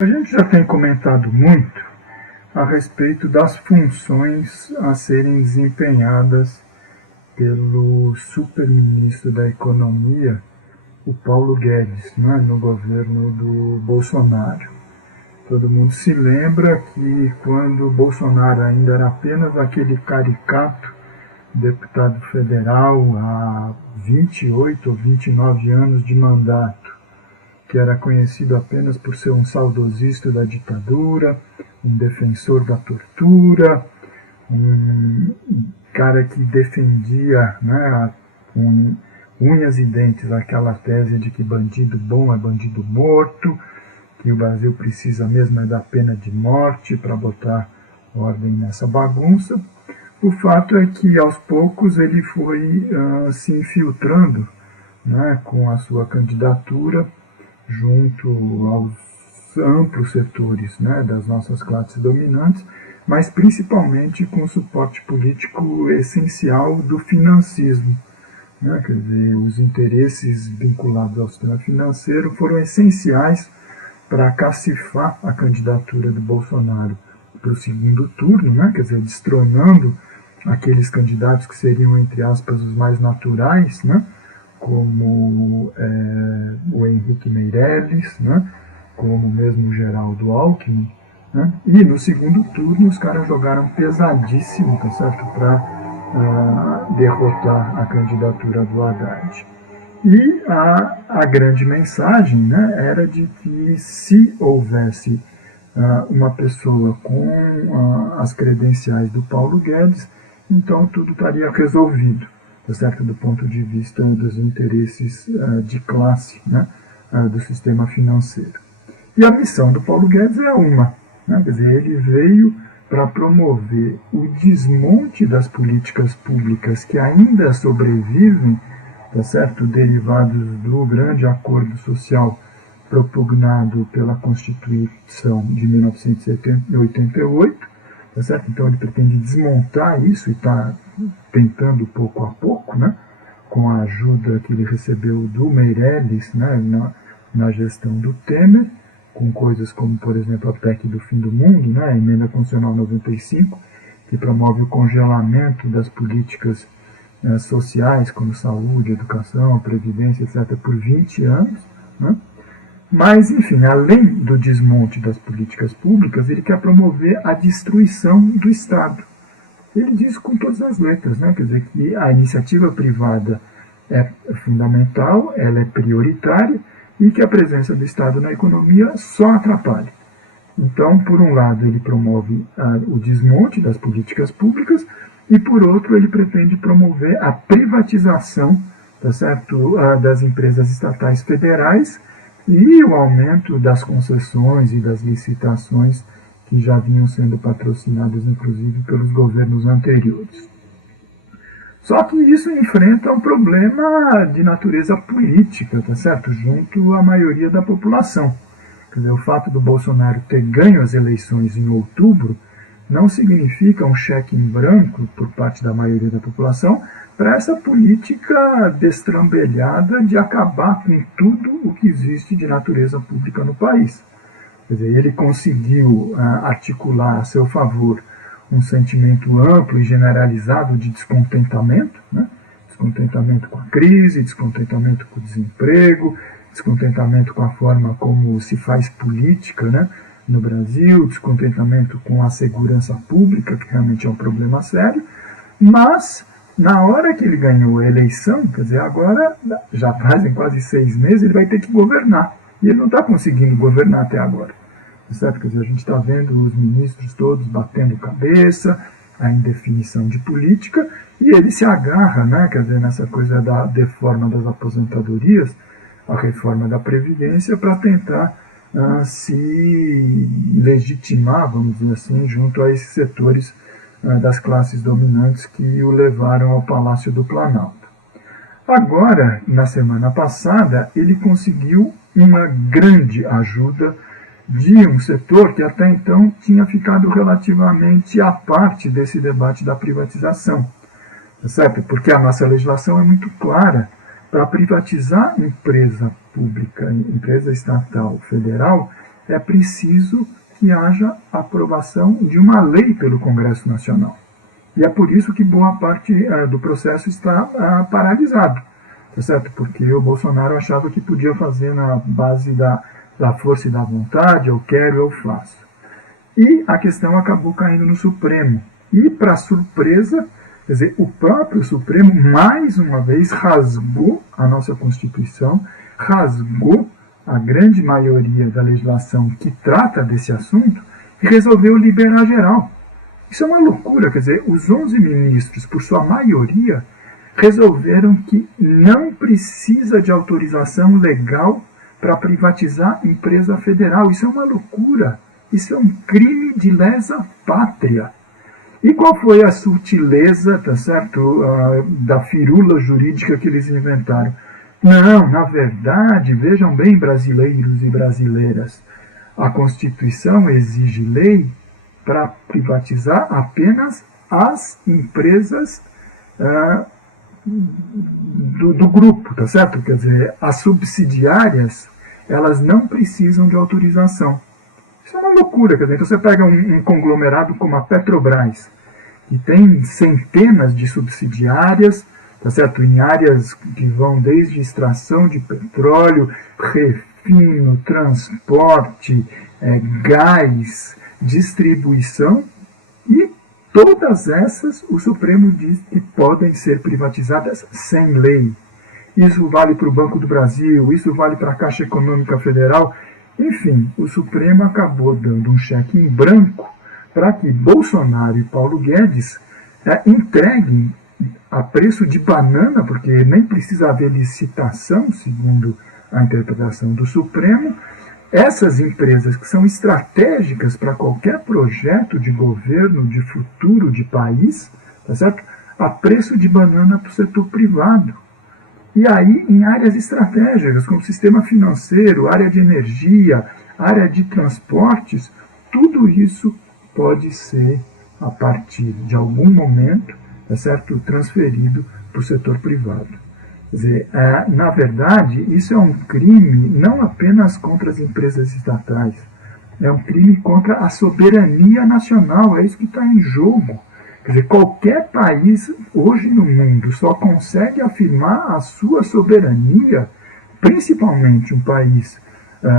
A gente já tem comentado muito a respeito das funções a serem desempenhadas pelo superministro da Economia, o Paulo Guedes, né, no governo do Bolsonaro. Todo mundo se lembra que quando o Bolsonaro ainda era apenas aquele caricato deputado federal há 28 ou 29 anos de mandato, que era conhecido apenas por ser um saudosista da ditadura, um defensor da tortura, um cara que defendia, né, com unhas e dentes aquela tese de que bandido bom é bandido morto, que o Brasil precisa mesmo é da pena de morte para botar ordem nessa bagunça. O fato é que aos poucos ele foi se infiltrando, né, com a sua candidatura junto aos amplos setores, né, das nossas classes dominantes, mas principalmente com o suporte político essencial do financismo. Né, quer dizer, os interesses vinculados ao sistema financeiro foram essenciais para cacifar a candidatura do Bolsonaro para o segundo turno, né, quer dizer, destronando aqueles candidatos que seriam, entre aspas, os mais naturais, né, como o Henrique Meirelles, né, como mesmo o Geraldo Alckmin, né, e no segundo turno os caras jogaram pesadíssimo, tá certo, para derrotar a candidatura do Haddad. E a grande mensagem, né, era de que se houvesse uma pessoa com as credenciais do Paulo Guedes, então tudo estaria resolvido, tá certo? Do ponto de vista dos interesses de classe, né, do sistema financeiro. E a missão do Paulo Guedes é uma, né, quer dizer, ele veio para promover o desmonte das políticas públicas que ainda sobrevivem, tá certo, derivados do grande acordo social propugnado pela Constituição de 1988, tá certo? Então ele pretende desmontar isso e está tentando pouco a pouco, né, com a ajuda que ele recebeu do Meirelles, né, na gestão do Temer, com coisas como, por exemplo, a PEC do fim do mundo, né, a Emenda Constitucional 95, que promove o congelamento das políticas sociais, como saúde, educação, previdência, etc., por 20 anos. Né? Mas, enfim, além do desmonte das políticas públicas, ele quer promover a destruição do Estado. Ele diz com todas as letras, né? Quer dizer, que a iniciativa privada é fundamental, ela é prioritária, e que a presença do Estado na economia só atrapalha. Então, por um lado, ele promove o desmonte das políticas públicas e, por outro, ele pretende promover a privatização, tá certo, das empresas estatais federais e o aumento das concessões e das licitações que já vinham sendo patrocinadas, inclusive, pelos governos anteriores. Só que isso enfrenta um problema de natureza política, tá certo? Junto à maioria da população. Quer dizer, o fato do Bolsonaro ter ganho as eleições em outubro não significa um cheque em branco por parte da maioria da população para essa política destrambelhada de acabar com tudo o que existe de natureza pública no país. Quer dizer, ele conseguiu articular a seu favor um sentimento amplo e generalizado de descontentamento, né? Descontentamento com a crise, descontentamento com o desemprego, descontentamento com a forma como se faz política, né, no Brasil, descontentamento com a segurança pública, que realmente é um problema sério, mas na hora que ele ganhou a eleição, quer dizer, agora já fazem quase 6 meses, ele vai ter que governar, e ele não está conseguindo governar até agora. Certo? Quer dizer, a gente está vendo os ministros todos batendo cabeça, a indefinição de política, e ele se agarra, né, quer dizer, nessa coisa da reforma das aposentadorias, a reforma da Previdência, para tentar se legitimar, vamos dizer assim, junto a esses setores das classes dominantes que o levaram ao Palácio do Planalto. Agora, na semana passada, ele conseguiu uma grande ajuda de um setor que até então tinha ficado relativamente à parte desse debate da privatização, certo? Porque a nossa legislação é muito clara. Para privatizar empresa pública, empresa estatal federal, é preciso que haja aprovação de uma lei pelo Congresso Nacional. E é por isso que boa parte do processo está paralisado, tá certo? Porque o Bolsonaro achava que podia fazer na base da força e da vontade, eu quero, eu faço. E a questão acabou caindo no Supremo. E, para surpresa, quer dizer, o próprio Supremo, mais uma vez, rasgou a nossa Constituição, rasgou a grande maioria da legislação que trata desse assunto e resolveu liberar geral. Isso é uma loucura, quer dizer, os 11 ministros, por sua maioria, resolveram que não precisa de autorização legal para privatizar empresa federal. Isso é uma loucura, isso é um crime de lesa pátria. E qual foi a sutileza, tá certo, da firula jurídica que eles inventaram? Não, na verdade, vejam bem, brasileiros e brasileiras, a Constituição exige lei para privatizar apenas as empresas do grupo, tá certo? Quer dizer, as subsidiárias, elas não precisam de autorização. Isso é uma loucura, quer dizer, então você pega um conglomerado como a Petrobras, que tem centenas de subsidiárias, tá certo? Em áreas que vão desde extração de petróleo, refino, transporte, gás, distribuição, e todas essas o Supremo diz que podem ser privatizadas sem lei. Isso vale para o Banco do Brasil, isso vale para a Caixa Econômica Federal. Enfim, o Supremo acabou dando um cheque em branco para que Bolsonaro e Paulo Guedes entreguem a preço de banana, porque nem precisa haver licitação, segundo a interpretação do Supremo, essas empresas que são estratégicas para qualquer projeto de governo, de futuro, de país, tá certo? A preço de banana para o setor privado. E aí, em áreas estratégicas, como sistema financeiro, área de energia, área de transportes, tudo isso pode ser, a partir de algum momento, tá certo, transferido para o setor privado. Quer dizer, na verdade, isso é um crime não apenas contra as empresas estatais, é um crime contra a soberania nacional, é isso que está em jogo. Quer dizer, qualquer país hoje no mundo só consegue afirmar a sua soberania, principalmente um país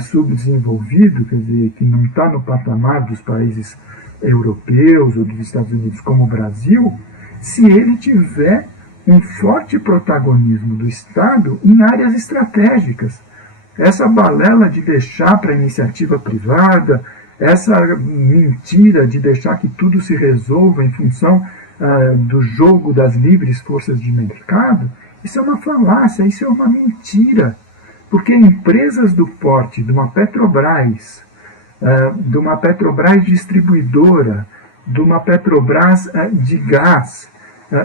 subdesenvolvido, quer dizer, que não está no patamar dos países europeus ou dos Estados Unidos como o Brasil, se ele tiver um forte protagonismo do Estado em áreas estratégicas. Essa balela de deixar para a iniciativa privada, essa mentira de deixar que tudo se resolva em função do jogo das livres forças de mercado, isso é uma falácia, isso é uma mentira. Porque empresas do porte de uma Petrobras distribuidora, de uma Petrobras de gás,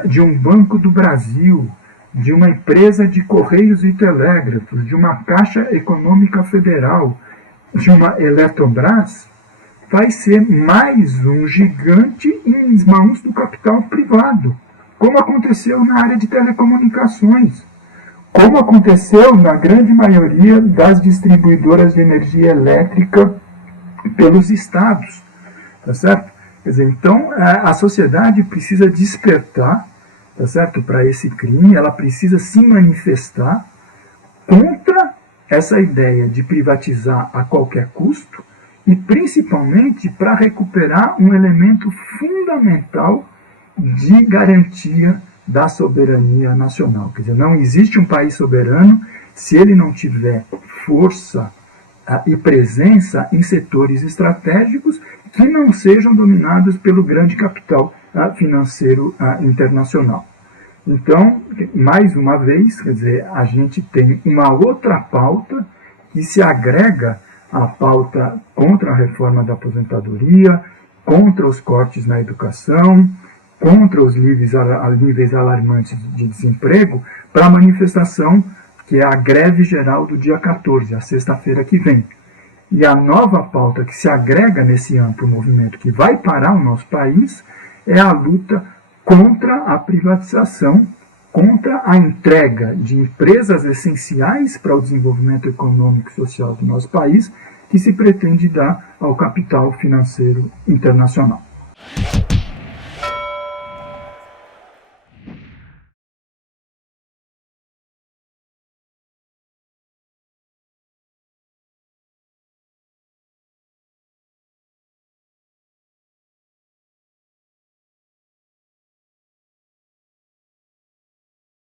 de um Banco do Brasil, de uma empresa de Correios e Telégrafos, de uma Caixa Econômica Federal, de uma Eletrobras, vai ser mais um gigante em mãos do capital privado, como aconteceu na área de telecomunicações, como aconteceu na grande maioria das distribuidoras de energia elétrica pelos estados, tá certo? Quer dizer, então a sociedade precisa despertar, tá certo, para esse crime, ela precisa se manifestar contra essa ideia de privatizar a qualquer custo e principalmente para recuperar um elemento fundamental de garantia da soberania nacional. Quer dizer, não existe um país soberano se ele não tiver força e presença em setores estratégicos que não sejam dominados pelo grande capital financeiro internacional. Então, mais uma vez, quer dizer, a gente tem uma outra pauta que se agrega à pauta contra a reforma da aposentadoria, contra os cortes na educação, contra os níveis alarmantes de desemprego, para a manifestação que é a greve geral do dia 14, a sexta-feira que vem. E a nova pauta que se agrega nesse amplo movimento que vai parar o nosso país é a luta contra a privatização, contra a entrega de empresas essenciais para o desenvolvimento econômico e social do nosso país que se pretende dar ao capital financeiro internacional.